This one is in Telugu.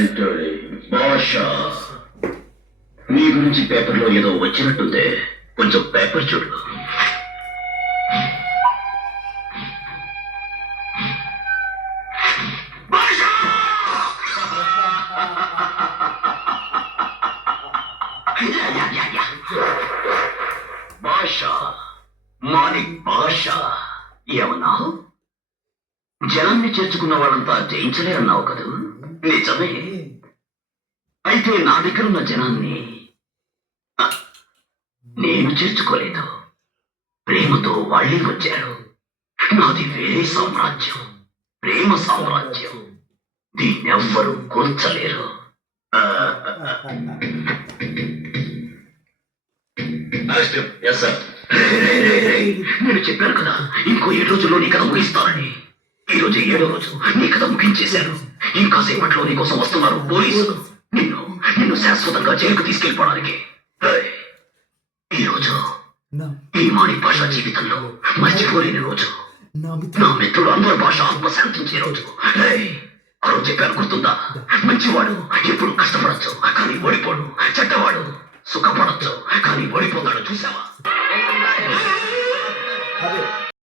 యాంటోనీ బాషా, నీ గురించి పేపర్లో ఏదో వచ్చినట్టుందే. కొంచెం పేపర్ చూడు. బాషా, మాలిక్ బాషా. ఏమన్నా జనాన్ని చేర్చుకున్న వాళ్ళంతా జయించలేరన్నావు కదూ? నిజమే. అయితే నా దగ్గర ఉన్న జనాన్ని నేను చేర్చుకోలేదు. ప్రేమతో వాళ్ళే వచ్చారు. నాది వేరే సామ్రాజ్యం, ప్రేమ సామ్రాజ్యం. దీన్నెవ్వరూ కూర్చలేరు. నేను చెప్పాను కదా, ఇంకో 7 రోజుల్లో నీ కథ ముగిస్తానని. ఈ రోజు 7వ రోజు నీ కథ ముగించేశారు. ఇంకా సేపట్లో నీ కోసం వస్తున్నారు పోలీసులు. నిన్ను శాశ్వతంగా జైలుకు తీసుకెళ్ళిపోవడానికి. ఈ రోజు ఈ మాణిక్ భాష జీవితంలో మర్చిపోలేని రోజు. నా మిత్రుడు అన్వర్ భాష ఆత్మశాంతించే రోజు. ఆ రోజు చెప్పాను, గుర్తుందా? మంచివాడు ఎప్పుడు కష్టపడచ్చు కానీ ఓడిపోడు, చెడ్డవాడు సుఖపడచ్చు కానీ ఓడిపోతాడు. చూసావా?